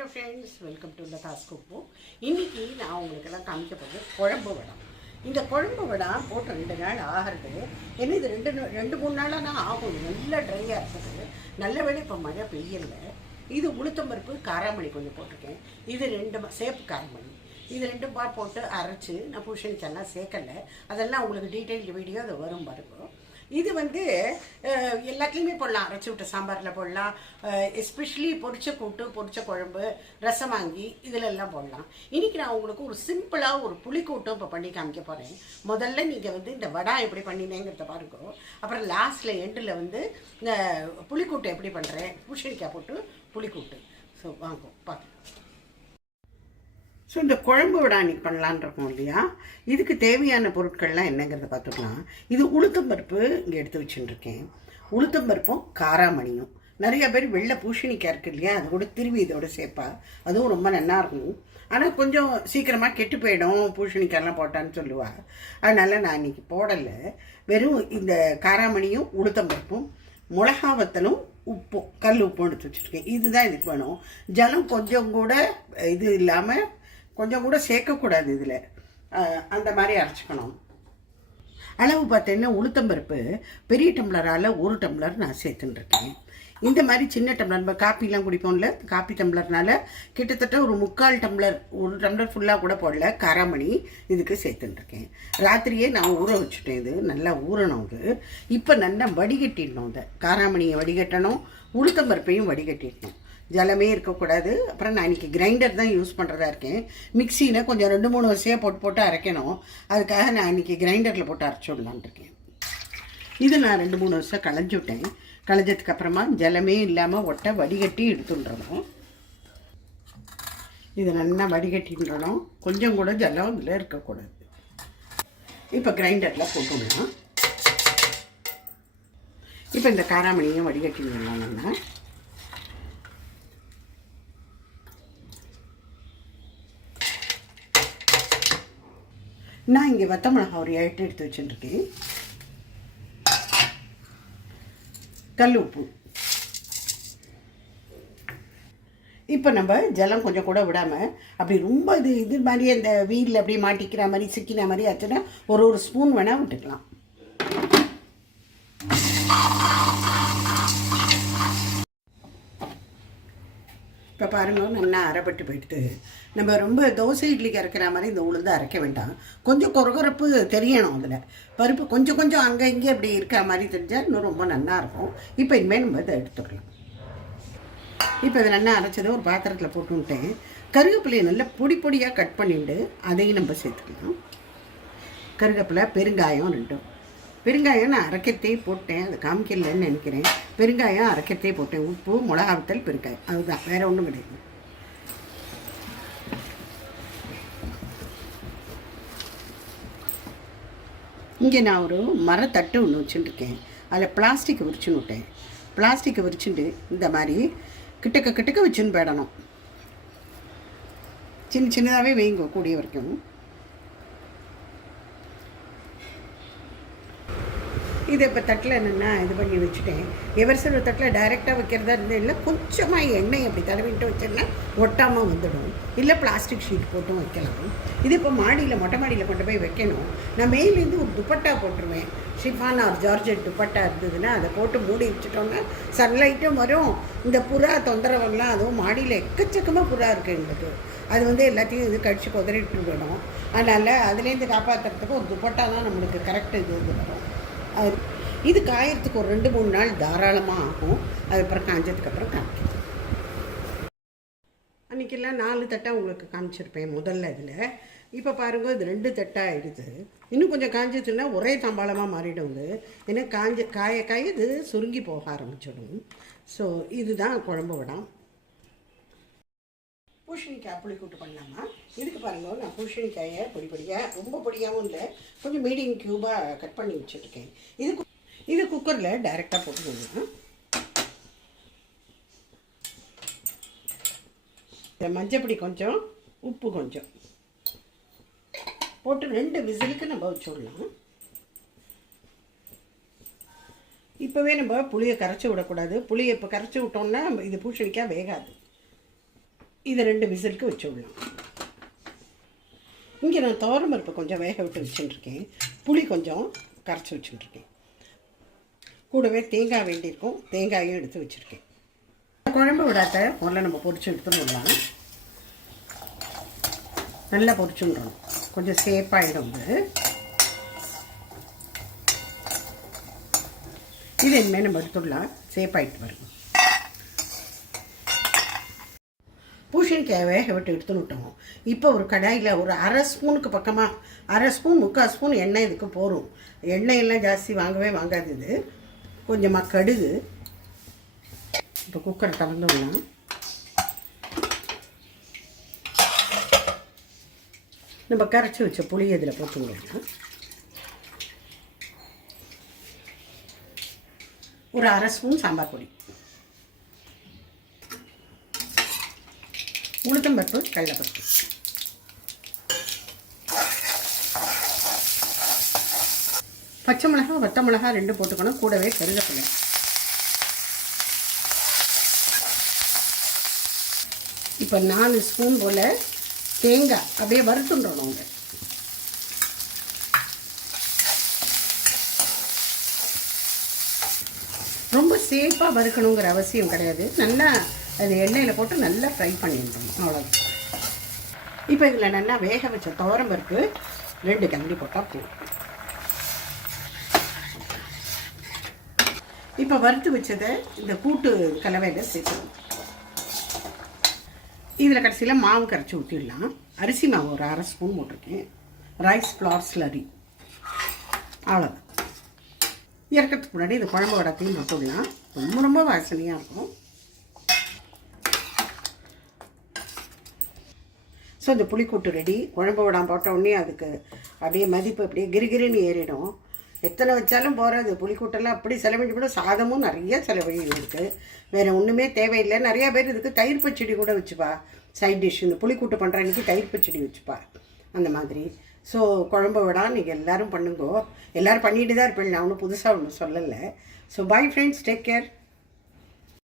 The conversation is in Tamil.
Hello friends welcome to Lathas cook இன்றைக்கி நான் உங்களுக்கெல்லாம் காமிக்க போகிறது குழம்பு வடம் இந்த குழம்பு வடம் போட்டு ரெண்டு நாள் ஆகிறது. என்ன இது ரெண்டு ரெண்டு மூணு நாளாக தான் ஆகும். நல்லா ட்ரையாக இருக்குது. நல்ல இப்போ மழை பெய்யல. இது உளுத்தம்பருப்பு காராமணி கொஞ்சம் போட்டிருக்கேன். இது ரெண்டு சேப்பு காராமணி இது ரெண்டும் பா போட்டு அரைச்சி நான் பூஷணிக்கெல்லாம் சேர்க்கல. அதெல்லாம் உங்களுக்கு டீட்டெயில் வீடியோ அது வரும் பாருங்க இது வந்து எல்லாத்துலேயுமே போடலாம். அரைச்சி விட்ட சாம்பாரில் போடலாம். எஸ்பெஷலி பொரிச்ச கூட்டு பொரிச்ச குழம்பு ரசமாங்கி இதில் எல்லாம் போடலாம். இன்றைக்கி நான் உங்களுக்கு ஒரு சிம்பிளாக ஒரு புளிக்கூட்டும் இப்போ பண்ணி காமிக்க போகிறேன் முதல்ல நீங்கள் வந்து இந்த வடா எப்படி பண்ணினேங்கிறத பாருக்கிறோம் அப்புறம் லாஸ்ட்டில் எண்டில் வந்து இந்த புளிக்கூட்டு எப்படி பண்ணுறேன் பூசணிக்காய் போட்டு புளிக்கூட்டு. ஸோ வாங்க பார்க்கலாம் ஸோ இந்த குழம்பு விடா அன்றைக்கி பண்ணலான்னு இருக்கோம் இல்லையா? இதுக்கு தேவையான பொருட்கள்லாம் என்னங்கிறத பார்த்துக்கலாம். இது உளுத்தம்பருப்பு இங்கே எடுத்து வச்சுட்டுருக்கேன் உளுத்தம்பருப்பும் காராமணியும் நிறைய பேர் வெள்ளை பூசணிக்காய் இருக்குது இல்லையா? அது கூட திருவி இதோட சேர்ப்பா. அதுவும் ரொம்ப நல்லா இருக்கும். ஆனால் கொஞ்சம் சீக்கிரமாக கெட்டு போயிடும். பூஷணிக்காயெல்லாம் போட்டான்னு சொல்லுவாள் அதனால் நான் இன்றைக்கி போடலை. வெறும் இந்த காராமணியும் உளுத்தம்பருப்பும் மிளகா வத்தலும் உப்பும் கல் உப்பும் எடுத்து வச்சுருக்கேன். இதுதான் இதுக்கு வேணும். ஜலம் கொஞ்சம் கூட இது இல்லாமல் கொஞ்சம் கூட சேர்க்கக்கூடாது இதில். அந்த மாதிரி அரைச்சிக்கணும். அளவு பார்த்தீங்கன்னா உளுத்தம்பருப்பு பெரிய டம்ளரால் ஒரு டம்ளர் நான் சேர்த்துட்டுருக்கேன் இந்த மாதிரி சின்ன டம்ளர் நம்ம காப்பிலாம் குடிப்போம்ல காப்பி டம்ளர்னால கிட்டத்தட்ட ஒரு முக்கால் டம்ளர் ஒரு டம்ளர் ஃபுல்லாக கூட போடல காராமணி இதுக்கு சேர்த்துட்டுருக்கேன் ராத்திரியே நான் ஊற வச்சுட்டேன் இது நல்லா ஊறணும் இது. இப்போ நல்லா வடிகட்டிடணும் இந்த காராமணியை வடிகட்டணும் உளுத்தம்பருப்பையும் வடிகட்டிடணும். ஜலமே இருக்கக்கூடாது. அப்புறம் நான் இன்றைக்கி கிரைண்டர் தான் யூஸ் பண்ணுறதா இருக்கேன். மிக்சியில் கொஞ்சம் ரெண்டு மூணு வருஷம் போட்டு போட்டு அரைக்கணும். அதுக்காக நான் இன்னைக்கு கிரைண்டரில் போட்டு அரைச்சி விடலான்னு இருக்கேன். இது நான் ரெண்டு மூணு வருஷம் களைஞ்சு விட்டேன். களைஞ்சதுக்கு அப்புறமா ஜலமே இல்லாமல் ஒட்ட வடிகட்டி எடுத்துட்டுறணும் இது நல்லா வடிகட்டின்றணும் கொஞ்சம் கூட ஜலம் இதில் இருக்கக்கூடாது. இப்போ கிரைண்டரில் போட்டுடலாம். இப்போ இந்த காராமணியும் வடிகட்டிடலாம் நம்ம நான் இங்கே வத்த மிளகா ஒரு எட்டு எடுத்து வச்சுருக்கேன். கல் உப்பு. இப்போ நம்ம ஜலம் கொஞ்சம் கூட விடாமல் அப்படி ரொம்ப இது இது மாதிரி அந்த வீலில் அப்படியே மாட்டிக்கிற மாதிரி சிக்கின மாதிரி ஆச்சுன்னா ஒரு ஒரு ஸ்பூன் வேணால் விட்டுக்கலாம். இப்போ பாருங்கள் நல்லா அரைப்பட்டு போயிட்டு நம்ம ரொம்ப தோசை இட்லிக்கு அரைக்கிற மாதிரி இந்த உளுந்து அரைக்க வேண்டாம். கொஞ்சம் கொரகொரப்பு தெரியணும் அதில். பருப்பு கொஞ்சம் கொஞ்சம் அங்கே இங்கே அப்படி இருக்கிற மாதிரி தெரிஞ்சால் இன்னும் ரொம்ப நல்லா இருக்கும். இப்போ இனிமேல் நம்ம இதை எடுத்துக்கலாம் இப்போ இதை நல்லா அரைச்சதை ஒரு பாத்திரத்தில் போட்டு விட்டேன் கருவேப்பிலையை நல்லா பொடி பொடியாக கட் பண்ணிவிட்டு அதையும் நம்ம சேர்த்துக்கலாம். கருவேப்பிலை பெருங்காயம் ரெண்டும். பெருங்காயம் நான் அரைக்கத்தே போட்டேன். அது காமிக்கலன்னு நினைக்கிறேன். பெருங்காயம் அரைக்கத்தே போட்டேன். உப்பு மிளகாவத்தல் பெருங்காயம். அதுதான். வேற ஒன்றும் கிடையாது. இங்கே நான் ஒரு மரத்தட்டு ஒன்று வச்சுட்டுருக்கேன். அதில் பிளாஸ்டிக் விரிச்சுன்னு விட்டேன். பிளாஸ்டிக்கை விரிச்சுட்டு இந்த மாதிரி கிட்டக்க கிட்டக்க வச்சுன்னு போயிடணும். சின்ன சின்னதாகவே வைங்க கூடிய வரைக்கும். இது இப்போ தட்டில் என்னென்னா இது பண்ணி வச்சுட்டேன். எவர்சல் தட்டில் டைரெக்டாக வைக்கிறதா இருந்து இல்லை கொஞ்சமாக எண்ணெய் அப்படி தடவிட்டு வச்சோன்னா ஒட்டாமல் வந்துடும். இல்லை பிளாஸ்டிக் ஷீட் போட்டும் வைக்கலாம். இது இப்போ மாடியில் மொட்டை மாடியில் கொண்டு போய் வைக்கணும். நான் மேலேருந்து ஒரு துப்பட்டா போட்டுருவேன். ஷிஃபான் ஆர் ஜார்ஜெட் துப்பட்டா இருந்ததுன்னா அதை போட்டு மூடி வச்சுட்டோன்னா சன்லைட்டும் வரும். இந்த புறா தொந்தரவெல்லாம் அதுவும் மாடியில் எக்கச்சக்கமாக புறா இருக்குது எங்களுக்கு. அது வந்து எல்லாத்தையும் இது கடிச்சு குதறிட்டு விடணும் அதனால் அதுலேருந்து காப்பாற்றுறதுக்கு ஒரு துப்பட்டா தான் நம்மளுக்கு கரெக்ட் இது இது வரும் அது இது காயறதுக்கு ஒரு ரெண்டு மூணு நாள் தாராளமாக ஆகும். அதுக்கப்புறம் காஞ்சதுக்கப்புறம் காமிக்கும். அன்றைக்கெல்லாம் நாலு தட்டாக உங்களுக்கு காமிச்சிருப்பேன் முதல்ல இதில். இப்போ பாருங்கள் இது ரெண்டு தட்டாக ஆகிடுது இன்னும் கொஞ்சம் காஞ்சிச்சுன்னா ஒரே தாம்பாளமாக மாறிடும் இது ஏன்னா காஞ்ச காய காய இது சுருங்கி போக ஆரம்பிச்சிடும். ஸோ இதுதான் குழம்பு விடம் பூஷணிக்காய் புளிக்கூட்டு பண்ணலாமா? இதுக்கு பாருங்கள் நான் பூசணிக்காயை பொடி பொடியாக ரொம்ப பொடியாகவும் இல்லை கொஞ்சம் மீடியம் க்யூபாக கட் பண்ணி வச்சுருக்கேன் இது இது குக்கரில் டைரெக்டாக போட்டுக்கோங்க. இந்த மஞ்சப்பொடி கொஞ்சம் உப்பு கொஞ்சம். போட்டு ரெண்டு விசிலுக்கு நம்ம வச்சு விடலாம். இப்போவே நம்ம புளியை கரைச்சி விடக்கூடாது. புளியை இப்போ கரைச்சி விட்டோம்னா இது பூசணிக்காய் வேகாது. இதை ரெண்டு விசிலுக்கு வச்சு விடலாம். இங்கே நான் துவரம் பருப்பு கொஞ்சம் வேக விட்டு வச்சுட்டுருக்கேன் புளி கொஞ்சம் கரைச்சி வச்சுட்டுருக்கேன் கூடவே தேங்காய் வேண்டியிருக்கும். தேங்காயும் எடுத்து வச்சுருக்கேன். குழம்பு விடாத முதல்ல நம்ம பொரிச்சு எடுத்துன்னு விடலாம். நல்லா பொரிச்சுன்றணும் கொஞ்சம் சேஃபாகிடும் இது. இது இனிமேல் நம்ம எடுத்துடலாம். சேஃபாகிட்டு வரணும் பூசணிக்காய் வேக விட்டு எடுத்துன்னு விட்டோம் இப்போ ஒரு கடாயில் ஒரு அரை ஸ்பூனுக்கு பக்கமாக அரை ஸ்பூன் முக்கால் ஸ்பூன் எண்ணெய் இதுக்கு போகும் எண்ணெய் எல்லாம் ஜாஸ்தி வாங்கவே வாங்காது இது. கொஞ்சமாக கடுகு. இப்போ குக்கரை திறந்துடலாம் நம்ம கரைச்சி வச்ச புளி இதில் போட்டுக்கலாம் ஒரு அரை ஸ்பூன் சாம்பார் பொடி. உளுத்தம்பருப்பு கடலைப்பருப்பு. பச்சை மிளகா வத்த மிளகா ரெண்டு போட்டுக்கணும். கூடவே கருவேப்பிலை இப்போ நாலு ஸ்பூன் போல் தேங்காய். அப்படியே வறுத்துன்றணும் அவங்க ரொம்ப சேஃபாக வறுக்கணுங்கிற அவசியம் கிடையாது. நல்லா அது எண்ணெயில் போட்டு நல்லா ஃப்ரை பண்ணிடணும். அவ்வளோதான் இப்போ இதில் நல்லா வேக வச்ச துவரம் பருப்பு ரெண்டு கம்பி போட்டால் போதும். இப்போ வறுத்து வச்சதை இந்த கூட்டு கலவையில் சேர்த்துக்கணும். இதில் கடைசியில் மாவு கரைச்சி ஊற்றிடலாம் அரிசி மாவு ஒரு அரை ஸ்பூன் போட்டிருக்கேன். ரைஸ் ஃப்ளார் ஸ்லரி அவ்வளோதான் இறக்கிறதுக்கு முன்னாடி இந்த குழம்பு வடத்தையும் போட்டுடலாம். ரொம்ப ரொம்ப வாசனையாக இருக்கும். ஸோ இந்த புளிக்கூட்டு ரெடி குழம்பு விடாம போட்ட உடனே அதுக்கு அப்படியே மதிப்பு அப்படியே கிரிகிரின்னு ஏறிடும். எத்தனை வச்சாலும் போகிறது புளிக்கூட்டெல்லாம் அப்படி செலவழிஞ்சு கூட சாதமும் நிறைய செலவழி இருக்குது வேறு ஒன்றுமே தேவையில்லை. நிறையா பேர் இதுக்கு தயிர் பச்சடி கூட வச்சுப்பா. சைட் டிஷ் இந்த புளிக்கூட்டு பண்ணுற அன்றைக்கி தயிர் பச்சடி வச்சுப்பா. அந்த மாதிரி. ஸோ குழம்பு விடா நீங்கள் எல்லோரும் பண்ணுங்கோ. எல்லோரும் பண்ணிட்டு தான் இருப்பேன் நான் ஒன்றும் புதுசாக ஒன்றும் சொல்லலை. So bye friends take care